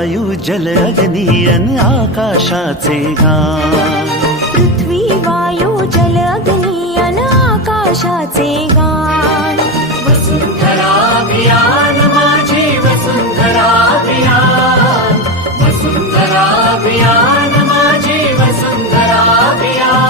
वायू जल अग्नी अन आकाशाचे गान. पृथ्वी वायू जल अग्नी अन आकाशाचे गान. वसुंधरा अभियान माझी वसुंधरा अभियान. वसुंधरा अभियान माझी वसुंधरा अभियान.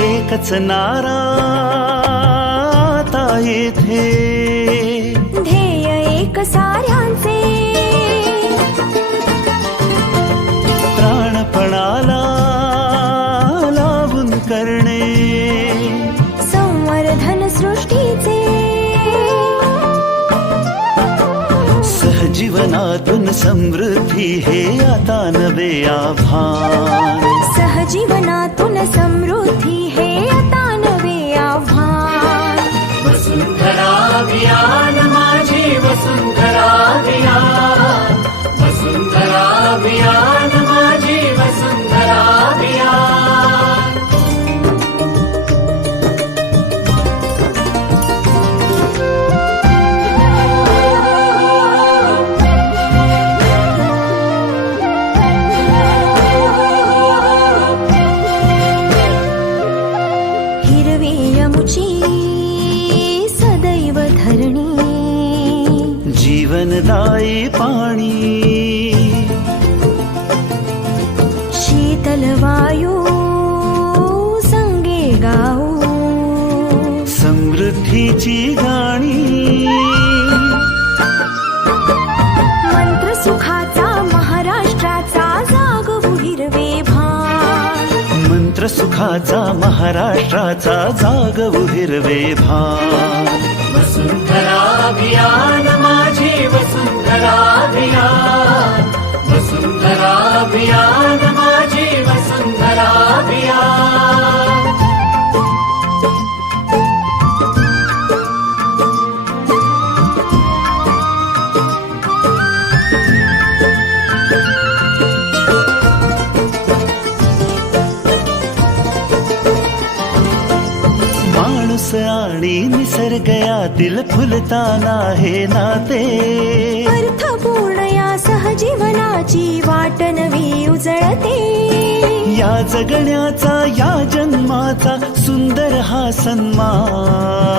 एकच नारा आता येथे, ध्येय एक साऱ्यांचे. प्राणपणाला लावून करणे संवर्धन सृष्टीचे. सहजीवनातून समृद्धी हे आता नवे आव्हान. सहजीवनातून समृद्धी हे आता नवे आव्हान. वसुंधरा अभियान माझी वसुंधरा अभियान. वसुंधरा अभियान माझी वसुंधरा अभियान. हिरवी यमुची सदैव धरणी. जीवनदायी पाणी, शीतल वायू संगे गाऊ. समृद्धीची गाणी. मंत्र सुखाचा महाराष्ट्राचा जागवू हिरवे भान. मंत्र सुखाचा महाराष्ट्राचा जागवू हिरवे भान. वसुंधरा अभियान माझी वसुंधरा अभियान. वसुंधरा अभियान माझी वसुंधरा अभियान. माणूस आणि निसर्ग यातील फुलताना हे नाते. अर्थपूर्ण या सहजीवनाची वाट नवी उजळते. या जगण्याचा या जन्माचा सुंदर हा सन्मान.